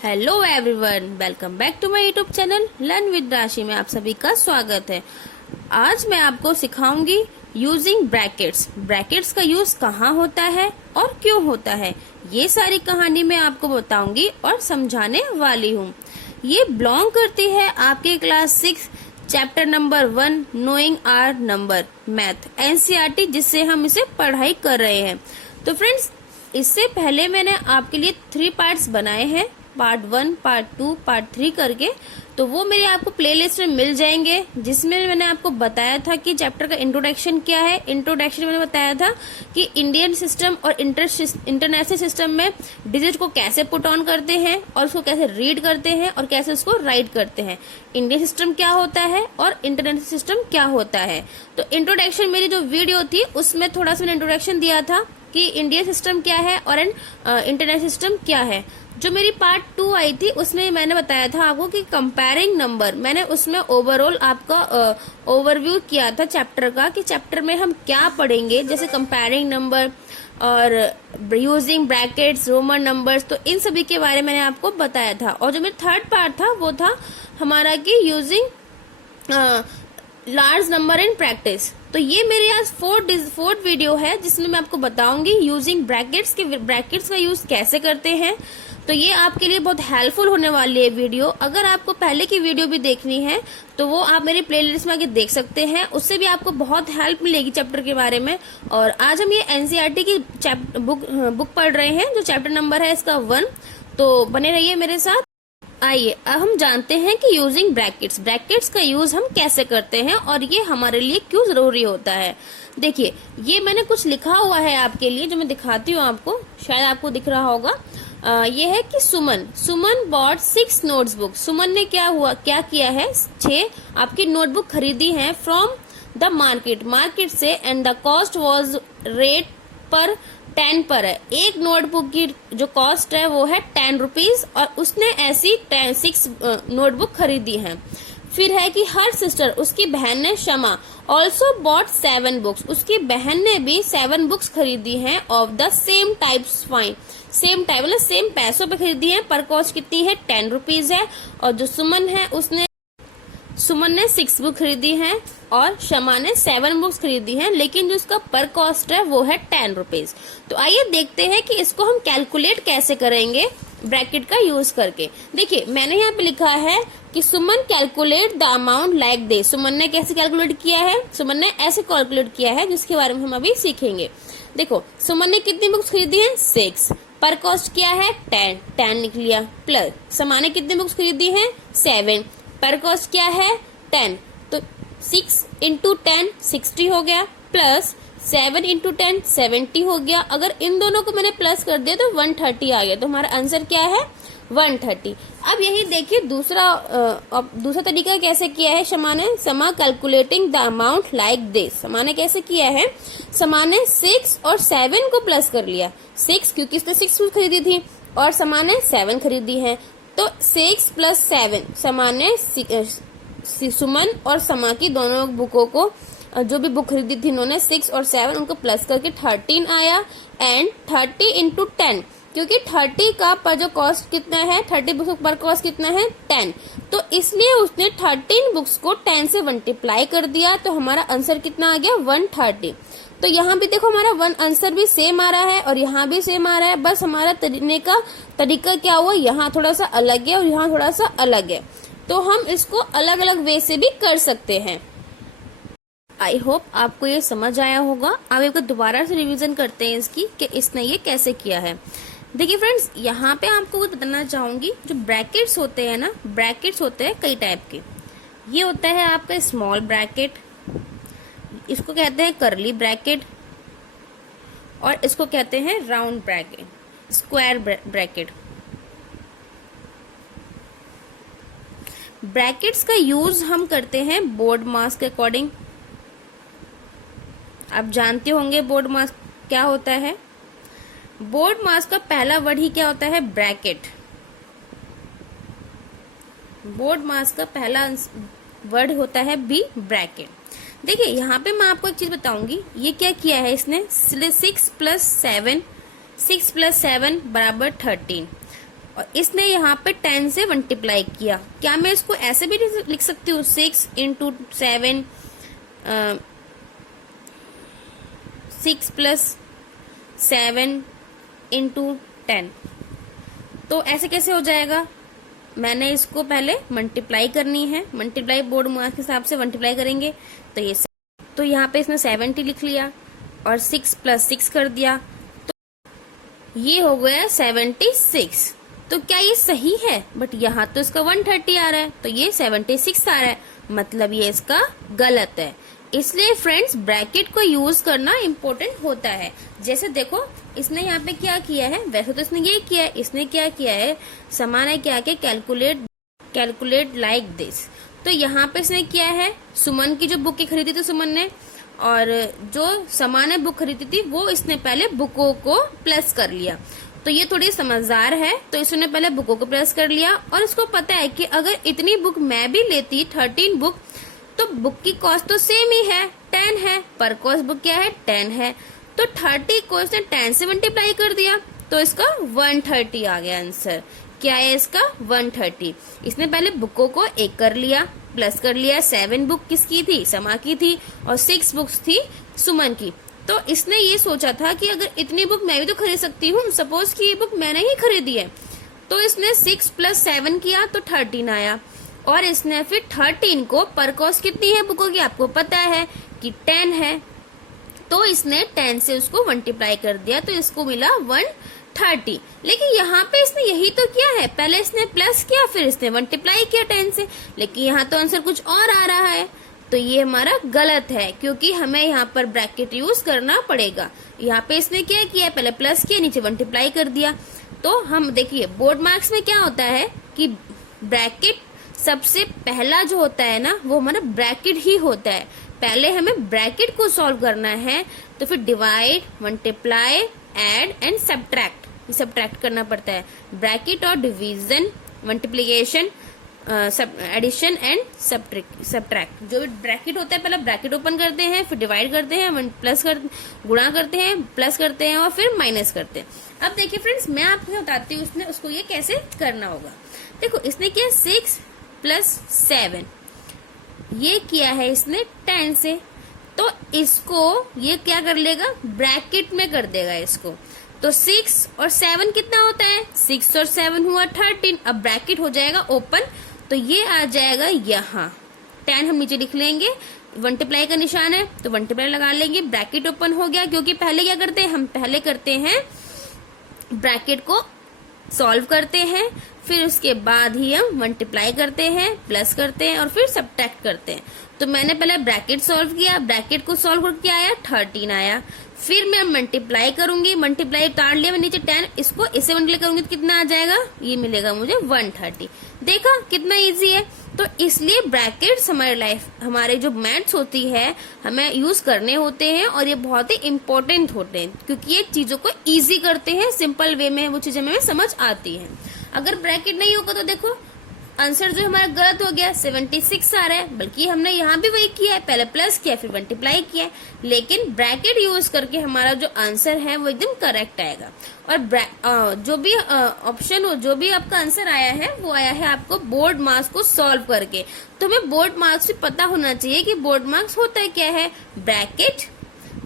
Hello everyone, welcome back to my YouTube channel learn with Rashi में आप सभी का स्वागत है। आज मैं आपको सिखाऊंगी यूजिंग ब्रैकेट्स। ब्रैकेट्स का यूज कहाँ होता है और क्यों होता है, ये सारी कहानी मैं आपको बताऊंगी और समझाने वाली हूँ। ये बिलोंग करती है आपके class 6 chapter number 1 knowing our numbers math NCERT, जिससे हम इसे पढ़ाई कर रहे हैं। तो फ्रेंड्स, इससे पहले मैंने आपके लिए 3 पार्ट्स बनाए हैं, पार्ट 1, पार्ट 2, पार्ट 3 करके। तो वो मेरे आपको प्लेलिस्ट में मिल जाएंगे, जिसमें मैंने आपको बताया था कि चैप्टर का इंट्रोडक्शन क्या है। इंट्रोडक्शन में मैंने बताया था कि इंडियन सिस्टम और इंटरनेशनल सिस्टम में डिजिट को कैसे पुट ऑन करते हैं और उसको कैसे रीड करते हैं और कैसे उसको राइट करते हैं। इंडियन सिस्टम क्या होता है और इंटरनेशनल सिस्टम क्या होता है। तो इंट्रोडक्शन मेरी जो वीडियो थी उसमें थोड़ा सा मैंने इंट्रोडक्शन दिया था कि इंडियन सिस्टम क्या है और इंटरनेशनल सिस्टम क्या है। जो मेरी पार्ट 2 आई थी उसमें मैंने बताया था आपको कि कंपेयरिंग नंबर, मैंने उसमें ओवरऑल आपका ओवरव्यू किया था चैप्टर का कि चैप्टर में हम क्या पढ़ेंगे, जैसे कंपेयरिंग नंबर और यूजिंग ब्रैकेट्स, रोमन नंबर्स, तो इन सभी के बारे में मैंने आपको बताया था। और जो मेरा थर्ड पार्ट था वो था हमारा कि using large number in practice. तो ये मेरे आज फोर्थ वीडियो है जिसमें मैं आपको बताऊंगी यूजिंग ब्रैकेट्स के ब्रैकेट्स का यूज कैसे करते हैं। तो ये आपके लिए बहुत हेल्पफुल होने वाली है वीडियो। अगर आपको पहले की वीडियो भी देखनी है तो वो आप मेरी प्लेलिस्ट में आके देख सकते हैं, उससे भी आपको बहुत हेल्प मिलेगी चैप्टर के बारे में। और आज हम ये एनसीईआरटी की बुक पढ़ रहे हैं, जो चैप्टर नंबर है इसका 1। तो बने रहिए मेरे साथ। आइए अब हम जानते हैं कि यूजिंग ब्रैकेट्स का यूज हम कैसे करते हैं और ये हमारे लिए क्यों जरूरी होता है। देखिए, ये मैंने कुछ लिखा हुआ है आपके लिए, जो मैं दिखाती हूँ आपको, शायद आपको दिख रहा होगा। ये है कि सुमन बॉट 6 नोटबुक। सुमन ने क्या किया है, 6 आपकी नोटबुक खरीदी है फ्रॉम द मार्केट से, and the cost was rate पर 10 पर है। एक नोटबुक की जो कॉस्ट है वो है 10 रुपीज, और उसने ऐसी 6 नोटबुक खरीदी है। फिर है कि हर सिस्टर, उसकी बहन ने क्षमा, ऑल्सो बॉट 7 बुक्स, उसकी बहन ने भी 7 बुक्स खरीदी हैं of the same types fine. Same type मतलब सेम पैसों पे खरीदी है, पर कॉस्ट कितनी है, 10 रुपीज है। और जो सुमन ने 6 बुक खरीदी है और क्षमा ने 7 बुक्स खरीदी हैं, लेकिन जो उसका पर कॉस्ट है वो है 10 रुपीज। तो आइए देखते हैं कि इसको हम कैलकुलेट कैसे करेंगे ब्रैकेट का यूज करके। देखिए, मैंने यहाँ पे लिखा है कि Suman calculate the amount like this. Suman ने कैसे कैलकुलेट किया है, सुमन ने ऐसे कैलकुलेट किया है, जिसके बारे में हम अभी सीखेंगे। देखो, सुमन ने कितनी बुक्स खरीदी है, 6, पर कॉस्ट क्या है, 10 लिख लिया, प्लस समा ने कितनी बुक्स खरीदी है, 7, पर कॉस्ट क्या है, 10। तो 6 इंटू 10 60 हो गया, प्लस 7 इंटू 10 70 हो गया। अगर इन दोनों को मैंने प्लस कर दिया तो 130 आ गया। तो हमारा आंसर क्या है, 130। अब यही देखिए दूसरा तरीका कैसे किया है समा calculating the amount like this. समा ने कैसे किया है, समा ने 6 और 7 को प्लस कर लिया। 6 क्योंकि इसने 6 बुक खरीदी थी और समा ने 7 खरीदी है, तो 6 प्लस 7 समा ने सुमन और समा की दोनों बुकों को, जो भी बुक खरीदी थी इन्होंने 6 और 7, उनको प्लस करके 13 आया। एंड 30 इंटू 10, क्योंकि 30 का पर जो कॉस्ट कितना है, 30 बुक्स पर कॉस्ट कितना है, 10। तो इसलिए उसने 13 बुक्स को 10 से मल्टीप्लाई कर दिया। तो हमारा आंसर कितना आ गया, 130। तो यहाँ भी देखो हमारा आंसर भी सेम आ रहा है और यहाँ भी सेम आ रहा है, बस हमारा तरीका क्या हुआ, यहाँ थोड़ा सा अलग है और यहाँ थोड़ा सा अलग है। तो हम इसको अलग अलग वे से भी कर सकते हैं। आई होप आपको ये समझ आया होगा। अब एक दोबारा से रिवीजन करते हैं इसकी कि इसने ये कैसे किया है। देखिए फ्रेंड्स, यहाँ पे आपको कुछ बताना चाहूंगी। जो ब्रैकेट्स होते हैं ना, ब्रैकेट्स होते हैं कई टाइप के। ये होता है आपका स्मॉल ब्रैकेट, इसको कहते हैं करली ब्रैकेट, और इसको कहते हैं round bracket, square bracket. Brackets का यूज हम करते हैं बोर्ड मास के अकॉर्डिंग। आप जानते होंगे बोर्ड मास क्या होता है। बोर्ड मास का पहला वर्ड ही क्या होता है, ब्रैकेट। बोर्ड मास का पहला वर्ड होता है बी, ब्रैकेट। देखिए, यहाँ पे मैं आपको एक चीज बताऊंगी। ये क्या किया है इसने, 6 प्लस 7 बराबर 13, और इसने यहाँ पे 10 से मल्टीप्लाई किया। क्या मैं इसको ऐसे भी लिख सकती हूँ 6 इंटू 7, 6 प्लस 7 इंटू 10। तो ऐसे कैसे हो जाएगा? मैंने इसको पहले मल्टीप्लाई करनी है, मल्टीप्लाई बोर्ड मार्क्स के हिसाब से मल्टीप्लाई करेंगे। तो यहाँ पे इसने 70 लिख लिया और 6 प्लस 6 कर दिया, तो ये हो गया 76। तो क्या ये सही है? बट यहाँ तो इसका 130 आ रहा है, तो ये 76 आ रहा है, मतलब ये इसका गलत है। इसलिए फ्रेंड्स ब्रैकेट को यूज करना इम्पोर्टेंट होता है। जैसे देखो इसने यहाँ पे क्या किया है, वैसे तो इसने ये किया है, इसने क्या किया है, समान है क्या कि कैलकुलेट लाइक दिस। तो यहाँ पे इसने किया है, सुमन की जो बुक खरीदी थी सुमन ने, और जो समान है बुक खरीदी थी वो इसने पहले बुकों को प्लस कर लिया। तो ये थोड़ी समझदार है, तो इसने पहले बुकों को प्लस कर लिया, और इसको पता है कि अगर इतनी बुक मैं भी लेती 13 बुक, तो बुक की कॉस्ट तो सेम ही है, 10 है, पर कॉस्ट बुक क्या है, 10 है। तो 30 को इसने 10 से मल्टीप्लाई कर दिया, तो इसका 130 आ गया आंसर। क्या है इसका? 130। इसने पहले बुकों को एक कर लिया, प्लस कर लिया। 7 बुक किसकी थी? समा की थी, और 6 बुक्स थी सुमन की। तो इसने ये सोचा था कि अगर इतनी बुक मैं भी तो खरीद सकती हूँ, सपोज कि ये बुक मैंने ही खरीदी है, तो इसने 6 प्लस 7 किया तो 13 आया। और इसने फिर 13 को, पर कॉस्ट कितनी है बुकों की आपको पता है कि 10 है, तो इसने 10 से उसको मल्टीप्लाई कर दिया, तो इसको मिला 130। लेकिन यहाँ पे इसने यही तो किया है, पहले इसने प्लस किया फिर इसने मल्टीप्लाई किया 10 से, लेकिन यहाँ तो आंसर कुछ और आ रहा है। तो ये हमारा गलत है, क्योंकि हमें यहाँ पर ब्रैकेट यूज करना पड़ेगा। यहाँ पे इसने क्या किया, पहले प्लस किया, नीचे मल्टीप्लाई कर दिया। तो हम देखिए बोर्ड मार्क्स में क्या होता है कि ब्रैकेट सबसे पहला जो होता है ना, वो हमारा ब्रैकेट ही होता है। पहले हमें ब्रैकेट को सॉल्व करना है, तो फिर divide, multiply, add and subtract, subtract करना पड़ता है। ब्रैकेट और division, multiplication, addition and subtract. जो भी ब्रैकेट होता है, पहले ब्रैकेट ओपन करते हैं, फिर डिवाइड करते हैं, प्लस कर गुणा करते हैं, प्लस करते हैं, और फिर माइनस करते हैं। अब देखिए फ्रेंड्स, मैं आपको बताती हूँ उसने उसको ये कैसे करना होगा। देखो इसने किया 6 प्लस 7, ये किया है इसने 10 से, तो इसको ये क्या कर लेगा, ब्रैकेट में कर देगा इसको। तो 6 और 7 कितना होता है, 6 और 7 हुआ 13। अब ब्रैकेट हो जाएगा ओपन, तो ये आ जाएगा यहाँ 10, हम नीचे लिख लेंगे, मल्टीप्लाई का निशान है तो मल्टीप्लाई लगा लेंगे, ब्रैकेट ओपन हो गया। क्योंकि पहले क्या करते हैं, हम पहले करते हैं ब्रैकेट को सॉल्व करते हैं, फिर उसके बाद ही हम मल्टीप्लाई करते हैं, प्लस करते हैं, और फिर सब्ट्रैक्ट करते हैं। तो मैंने पहले ब्रैकेट सॉल्व किया, ब्रैकेट को सॉल्व करके आया 13 आया, फिर मैं मल्टीप्लाई करूंगी, मल्टीप्लाई उतार लिया मैं नीचे 10, इसको इसे मल्टीप्लाई करूंगी तो कितना आ जाएगा, ये मिलेगा मुझे 130। देखा कितना इजी है। तो इसलिए ब्रैकेट्स हमारे लाइफ, हमारे जो मैथ्स होती है, हमें यूज करने होते हैं, और ये बहुत ही इम्पोर्टेंट होते हैं, क्योंकि ये चीजों को इजी करते हैं, सिंपल वे में वो चीजें हमें समझ आती हैं। अगर ब्रैकेट नहीं होगा तो देखो आंसर जो हमारा गलत हो गया, 76 आ रहा है, बल्कि हमने यहाँ भी वही किया है, पहले प्लस किया फिर मल्टीप्लाई किया है, लेकिन ब्रैकेट यूज करके हमारा जो आंसर है वो एकदम करेक्ट आएगा। और जो भी ऑप्शन हो, जो भी आपका आंसर आया है वो आया है आपको बोर्ड मार्क्स को सॉल्व करके। तो हमें बोर्ड मार्क्स भी पता होना चाहिए कि बोर्ड मार्क्स होता है क्या है, bracket,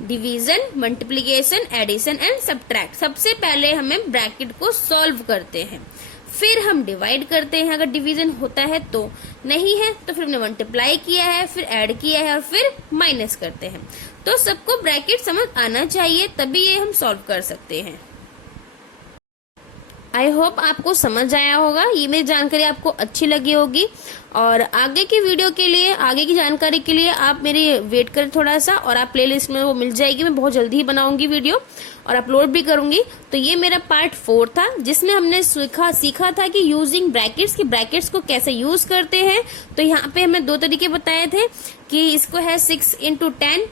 division, multiplication, addition and subtract. सबसे पहले हमें ब्रैकेट को सॉल्व करते हैं, फिर हम डिवाइड करते हैं अगर डिवीजन होता है तो, नहीं है तो फिर हमने मल्टीप्लाई किया है, फिर ऐड किया है, और फिर माइनस करते हैं। तो सबको ब्रैकेट समझ आना चाहिए, तभी ये हम सॉल्व कर सकते हैं। आई होप आपको समझ आया होगा, ये मेरी जानकारी आपको अच्छी लगी होगी। और आगे की वीडियो के लिए, आगे की जानकारी के लिए आप मेरी वेट करें थोड़ा सा, और आप प्लेलिस्ट में वो मिल जाएगी। मैं बहुत जल्दी ही बनाऊंगी वीडियो और अपलोड भी करूंगी। तो ये मेरा पार्ट 4 था, जिसमें हमने सीखा था कि यूजिंग ब्रैकेट्स, की ब्रैकेट्स को कैसे यूज करते हैं। तो यहाँ पे हमने 2 तरीके बताए थे कि इसको है 6 इंटू 10,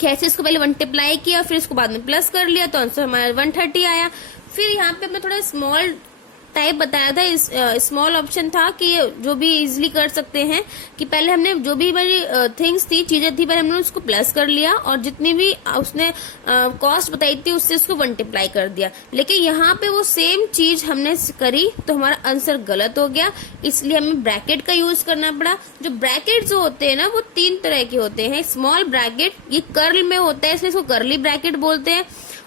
कैसे इसको पहले मल्टीप्लाई किया फिर इसको बाद में प्लस कर लिया, तो आंसर हमारा 130 आया। फिर यहाँ पे हमने थोड़ा स्मॉल टाइप बताया था, स्मॉल ऑप्शन था कि जो भी इजिली कर सकते हैं कि पहले हमने जो भी मेरी थिंग्स थी, चीजें थी, पहले हमने उसको प्लस कर लिया और जितनी भी उसने कॉस्ट बताई थी उससे उसको मल्टीप्लाई कर दिया। लेकिन यहाँ पे वो सेम चीज हमने करी तो हमारा आंसर गलत हो गया, इसलिए हमें ब्रैकेट का यूज करना पड़ा। जो ब्रैकेट जो होते हैं ना वो 3 तरह के होते हैं। स्मॉल ब्रैकेट ये कर्ल में होता है, इसलिए इसको कर्ली ब्रैकेट बोलते हैं,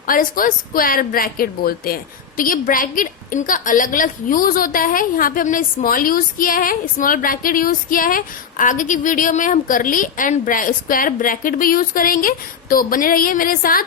और इसको स्क्वायर ब्रैकेट बोलते हैं। तो ये ब्रैकेट इनका अलग अलग यूज होता है। यहाँ पे हमने स्मॉल यूज किया है, स्मॉल ब्रैकेट यूज किया है। आगे की वीडियो में हम कर्ली एंड स्क्वायर ब्रैकेट भी यूज करेंगे, तो बने रहिए मेरे साथ